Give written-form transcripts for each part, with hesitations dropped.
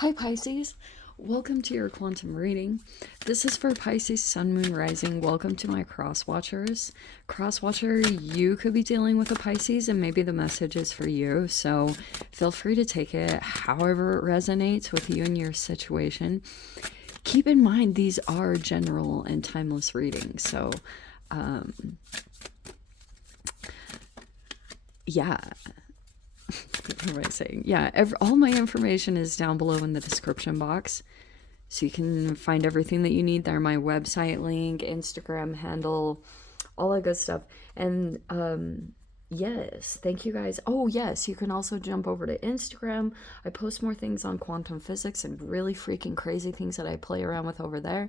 Hi Pisces, welcome to your quantum reading. This is for Pisces Sun, Moon, Rising. Welcome to my cross watchers. Cross watcher, you could be dealing with a Pisces and maybe the message is for you. So feel free to take it however it resonates with you and your situation. Keep in mind these are general and timeless readings. So yeah. What am I saying? Yeah, all my information is down below in the description box. So you can find everything that you need there. My website link, Instagram handle, all that good stuff. And yes, thank you guys. Oh yes, you can also jump over to Instagram. I post more things on quantum physics and really freaking crazy things that I play around with over there.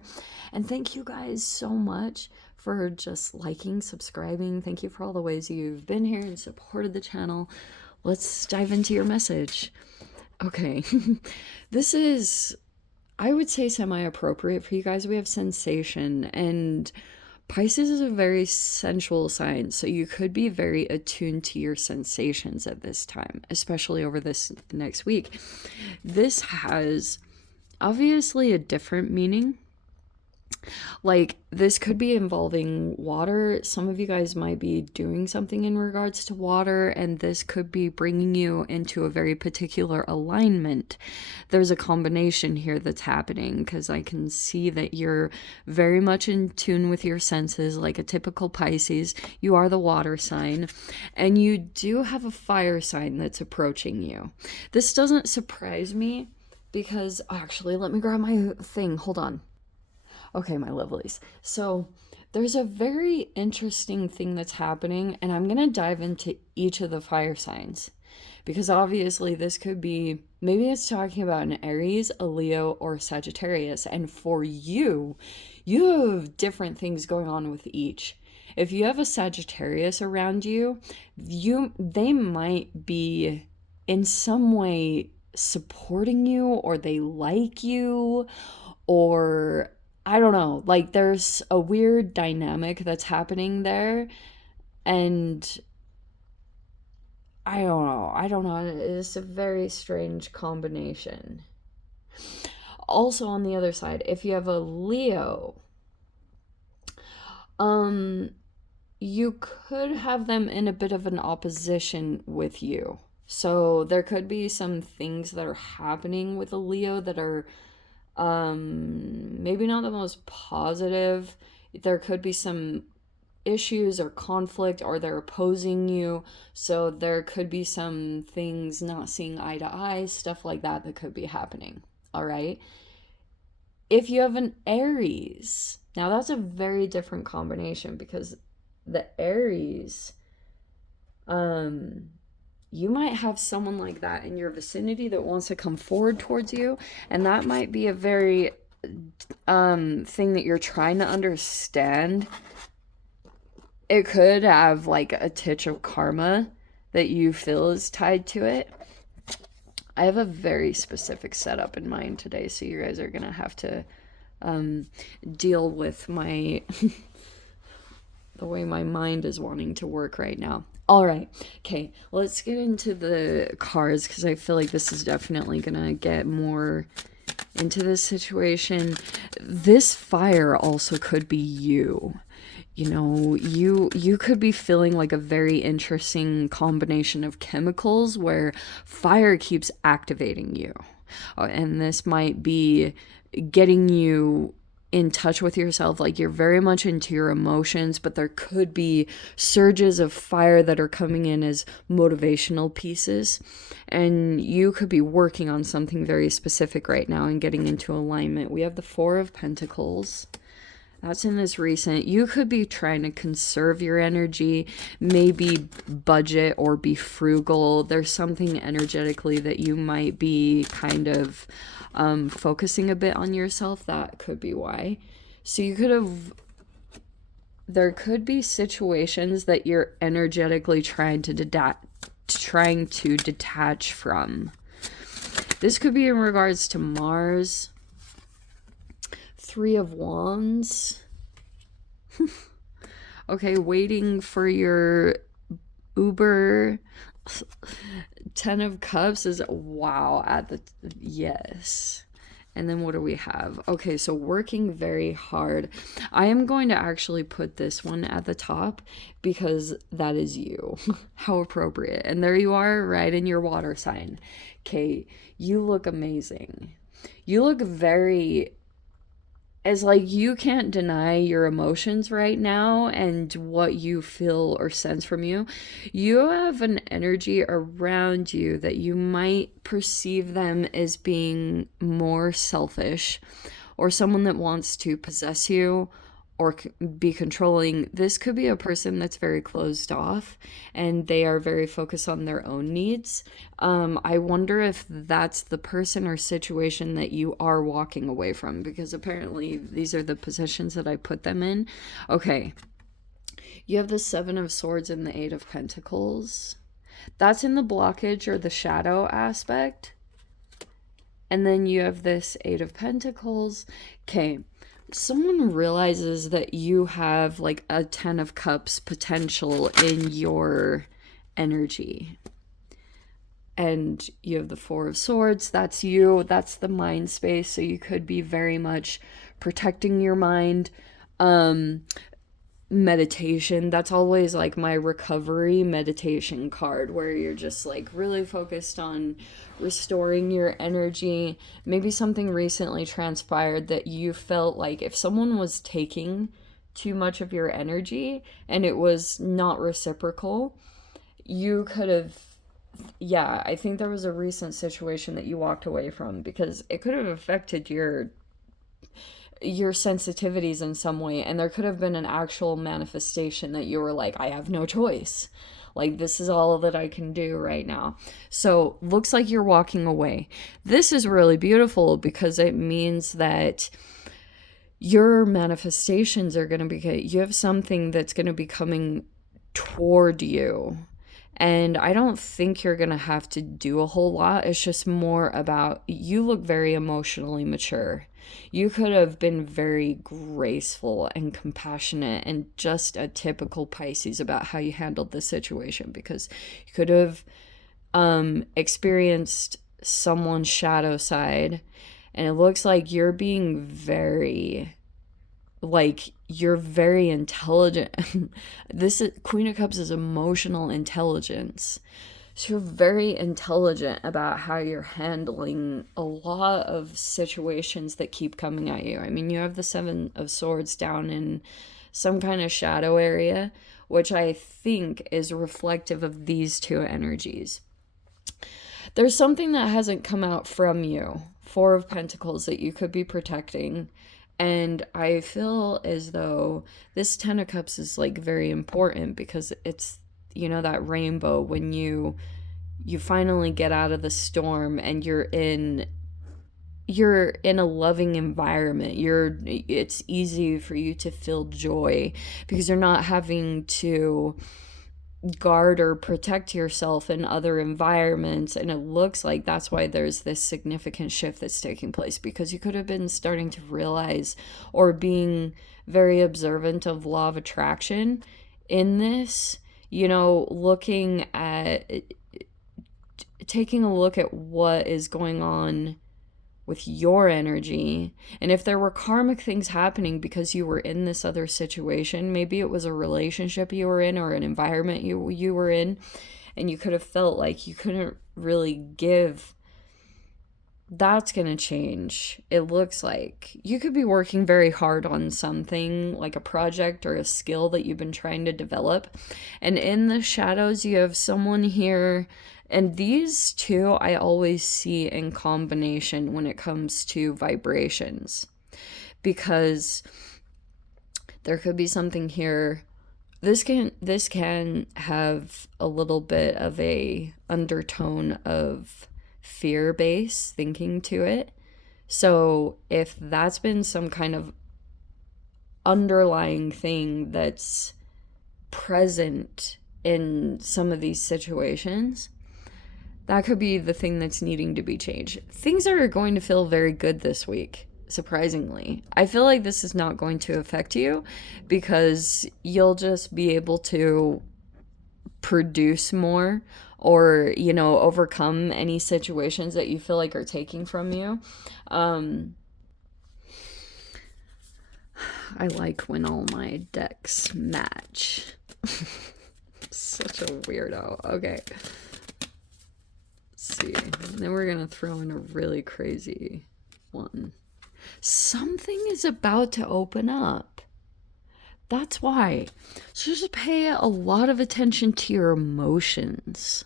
And thank you guys so much for just liking, subscribing. Thank you for all the ways you've been here and supported the channel. Let's dive into your message. Okay. This is, I would say, semi-appropriate for you guys. We have sensation, and Pisces is a very sensual sign, so you could be very attuned to your sensations at this time, especially over this next week. This has obviously a different meaning. Like, this could be involving water. Some of you guys might be doing something in regards to water, and this could be bringing you into a very particular alignment. There's a combination here that's happening because I can see that you're very much in tune with your senses, like a typical Pisces. You are the water sign, and you do have a fire sign that's approaching you. This doesn't surprise me because, actually, let me grab my thing. Hold on. Okay, my lovelies. So there's a very interesting thing that's happening, and I'm going to dive into each of the fire signs because obviously this could be, maybe it's talking about an Aries, a Leo, or a Sagittarius. And for you, you have different things going on with each. If you have a Sagittarius around you, they might be in some way supporting you, or they like you, or I don't know, like there's a weird dynamic that's happening there, and I don't know, it's a very strange combination. Also on the other side, if you have a Leo, you could have them in a bit of an opposition with you. So there could be some things that are happening with a Leo that are maybe not the most positive. There could be some issues or conflict, or they're opposing you, so there could be some things not seeing eye to eye, stuff like that that could be happening. All right, if you have an Aries, now that's a very different combination because the Aries, you might have someone like that in your vicinity that wants to come forward towards you, and that might be a very thing that you're trying to understand. It could have like a titch of karma that you feel is tied to it. I have a very specific setup in mind today, so you guys are gonna have to deal with my the way my mind is wanting to work right now. All right, okay, let's get into the cards because I feel like this is definitely gonna get more into this situation. This fire also could be you. You know, you could be feeling like a very interesting combination of chemicals where fire keeps activating you. And this might be getting you in touch with yourself, like you're very much into your emotions, but there could be surges of fire that are coming in as motivational pieces, and you could be working on something very specific right now and getting into alignment. We have the Four of Pentacles. That's in this recent. You could be trying to conserve your energy, maybe budget or be frugal. There's something energetically that you might be kind of focusing a bit on yourself. That could be why. So you could have, there could be situations that you're energetically trying to detach from. This could be in regards to Mars. Three of Wands. Okay, waiting for your Uber Ten of Cups is wow at the yes. And then what do we have? Okay, so working very hard. I am going to actually put this one at the top because that is you. How appropriate. And there you are, right in your water sign. Okay, you look amazing. You look very, it's like you can't deny your emotions right now and what you feel or sense from you. You have an energy around you that you might perceive them as being more selfish or someone that wants to possess you or be controlling. This could be a person that's very closed off and they are very focused on their own needs. I wonder if that's the person or situation that you are walking away from, because apparently these are the positions that I put them in. Okay. You have the Seven of Swords and the Eight of Pentacles. That's in the blockage or the shadow aspect. And then you have this Eight of Pentacles. Okay. Someone realizes that you have like a Ten of Cups potential in your energy. And you have the Four of Swords. That's you. That's the mind space. So you could be very much protecting your mind. Meditation. That's always like my recovery meditation card, where you're just like really focused on restoring your energy. Maybe something recently transpired that you felt like if someone was taking too much of your energy and it was not reciprocal, you could have, yeah, I think there was a recent situation that you walked away from because it could have affected your sensitivities in some way, and there could have been an actual manifestation that you were like, I have no choice, like this is all that I can do right now. So looks like you're walking away. This is really beautiful because it means that your manifestations are going to be, you have something that's going to be coming toward you. And I don't think you're going to have to do a whole lot. It's just more about, you look very emotionally mature. You could have been very graceful and compassionate and just a typical Pisces about how you handled the situation, because you could have experienced someone's shadow side, and it looks like you're being very, like, you're very intelligent. This is, Queen of Cups is emotional intelligence. So you're very intelligent about how you're handling a lot of situations that keep coming at you. I mean, you have the Seven of Swords down in some kind of shadow area, which I think is reflective of these two energies. There's something that hasn't come out from you, Four of Pentacles, that you could be protecting. And I feel as though this Ten of Cups is like very important because it's, you know, that rainbow when you finally get out of the storm and you're in a loving environment. It's easy for you to feel joy because you're not having to guard or protect yourself in other environments. And it looks like that's why there's this significant shift that's taking place, because you could have been starting to realize or being very observant of law of attraction in this, you know, looking at, taking a look at what is going on with your energy. And if there were karmic things happening because you were in this other situation, maybe it was a relationship you were in or an environment you were in, and you could have felt like you couldn't really give, that's going to change. It looks like you could be working very hard on something like a project or a skill that you've been trying to develop. And in the shadows, you have someone here. And these two I always see in combination when it comes to vibrations, because there could be something here. This can have a little bit of a undertone of fear-based thinking to it. So if that's been some kind of underlying thing that's present in some of these situations, that could be the thing that's needing to be changed. Things are going to feel very good this week, surprisingly. I feel like this is not going to affect you because you'll just be able to produce more or, you know, overcome any situations that you feel like are taking from you. I like when all my decks match. Such a weirdo. Okay. Let's see. Then we're going to throw in a really crazy one. Something is about to open up. That's why. So just pay a lot of attention to your emotions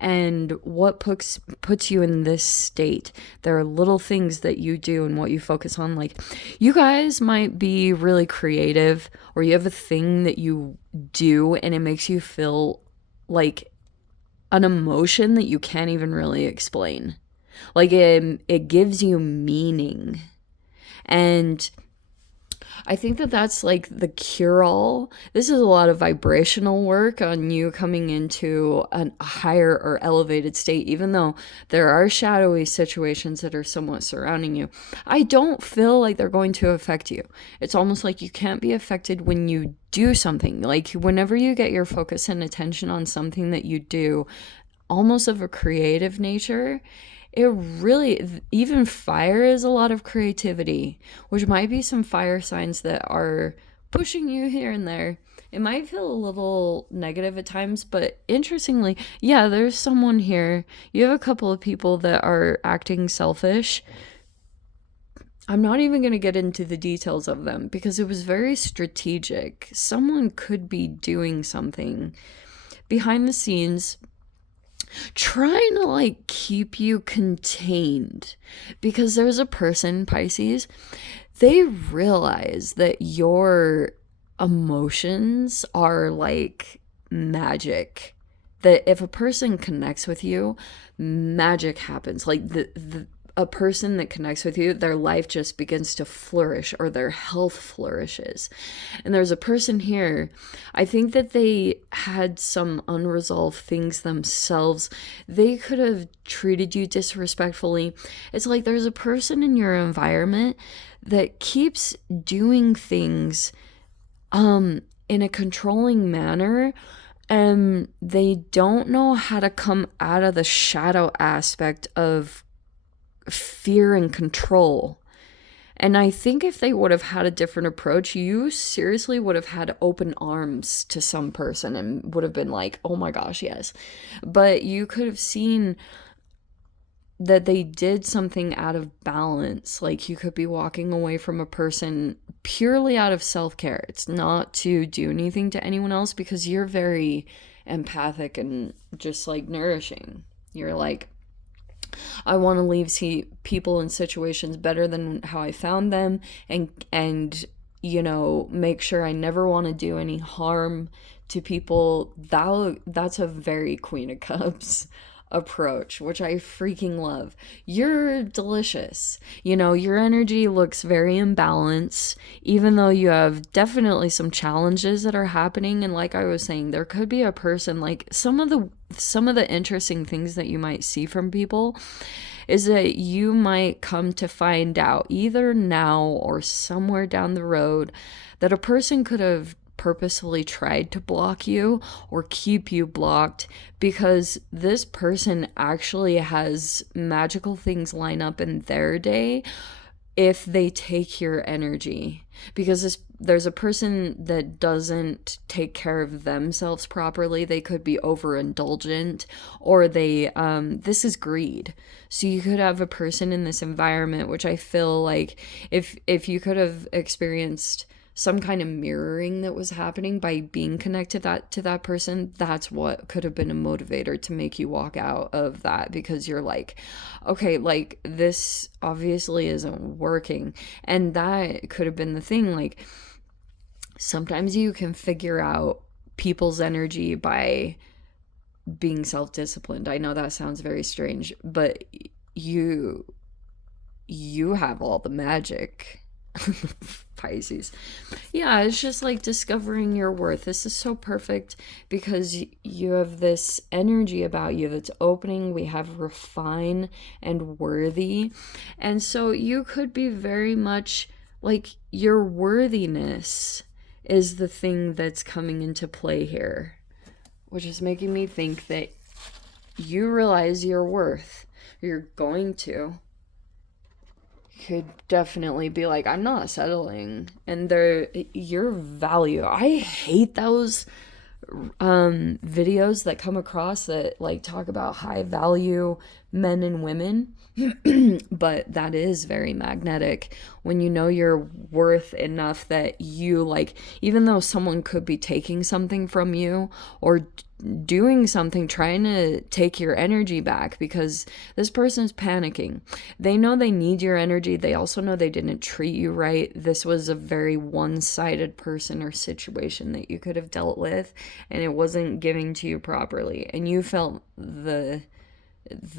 and what puts you in this state. There are little things that you do and what you focus on. Like, you guys might be really creative, or you have a thing that you do and it makes you feel like an emotion that you can't even really explain. Like, it gives you meaning. And I think that that's like the cure-all. This is a lot of vibrational work on you coming into a higher or elevated state, even though there are shadowy situations that are somewhat surrounding you. I don't feel like they're going to affect you. It's almost like you can't be affected when you do something. Like, whenever you get your focus and attention on something that you do, almost of a creative nature, it really, even fire is a lot of creativity, which might be some fire signs that are pushing you here and there. It might feel a little negative at times, but interestingly, yeah, there's someone here. You have a couple of people that are acting selfish. I'm not even going to get into the details of them because it was very strategic. Someone could be doing something behind the scenes, trying to like keep you contained, because there's a person, Pisces, they realize that your emotions are like magic, that if a person connects with you, magic happens. Like, a person that connects with you, their life just begins to flourish, or their health flourishes. And there's a person here, I think that they had some unresolved things themselves. They could have treated you disrespectfully. It's like there's a person in your environment that keeps doing things in a controlling manner, and they don't know how to come out of the shadow aspect of fear and control. And I think if they would have had a different approach, you seriously would have had open arms to some person and would have been like, oh my gosh, yes. But you could have seen that they did something out of balance. Like, you could be walking away from a person purely out of self-care. It's not to do anything to anyone else, because you're very empathic and just like nourishing. You're like, I want to leave people in situations better than how I found them, and you know, make sure I never want to do any harm to people. That's a very Queen of Cups approach, which I freaking love. You're delicious. You know, your energy looks very imbalanced, even though you have definitely some challenges that are happening. And like I was saying, there could be a person, like some of the interesting things that you might see from people is that you might come to find out either now or somewhere down the road that a person could have purposefully tried to block you or keep you blocked, because this person actually has magical things line up in their day if they take your energy. Because there's a person that doesn't take care of themselves properly. They could be overindulgent, or this is greed. So you could have a person in this environment, which I feel like if you could have experienced some kind of mirroring that was happening by being connected to that person, that's what could have been a motivator to make you walk out of that, because you're like, okay, like, this obviously isn't working. And that could have been the thing. Like, sometimes you can figure out people's energy by being self-disciplined. I know that sounds very strange, but you have all the magic. Pisces. Yeah, it's just like discovering your worth. This is so perfect because you have this energy about you that's opening. We have refine and worthy. And so you could be very much like, your worthiness is the thing that's coming into play here, which is making me think that you realize your worth, you're going to, could definitely be like, I'm not settling. And your value. I hate those videos that come across that like talk about high value men and women. But that is very magnetic when you know you're worth enough that you like, even though someone could be taking something from you or doing something trying to take your energy back, because this person's panicking. They know they need your energy. They also know they didn't treat you right. This was a very one-sided person or situation that you could have dealt with, and it wasn't giving to you properly, and you felt the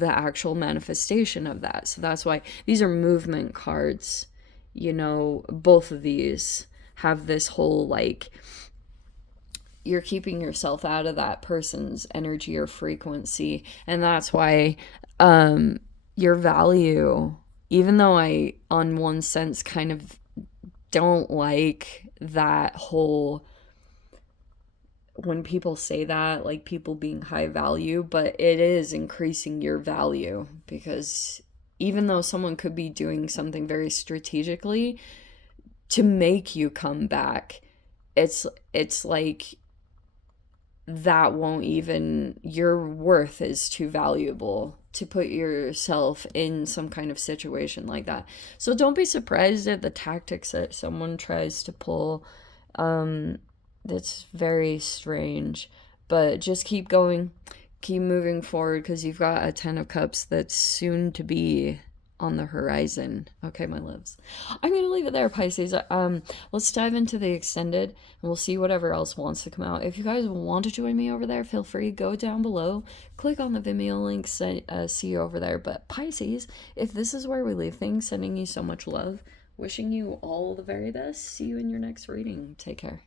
actual manifestation of that. So that's why these are movement cards. You know, both of these have this whole like, you're keeping yourself out of that person's energy or frequency. And that's why your value, even though I on one sense kind of don't like that whole, when people say that, like people being high value, but it is increasing your value, because even though someone could be doing something very strategically to make you come back, it's like that won't even, your worth is too valuable to put yourself in some kind of situation like that. So don't be surprised at the tactics that someone tries to pull. That's very strange, but just keep going, keep moving forward, because you've got a 10 of Cups that's soon to be on the horizon. Okay, my loves. I'm going to leave it there, Pisces. Let's dive into the extended, and we'll see whatever else wants to come out. If you guys want to join me over there, feel free, go down below, click on the Vimeo link, see you over there. But Pisces, if this is where we leave things, sending you so much love, wishing you all the very best. See you in your next reading. Take care.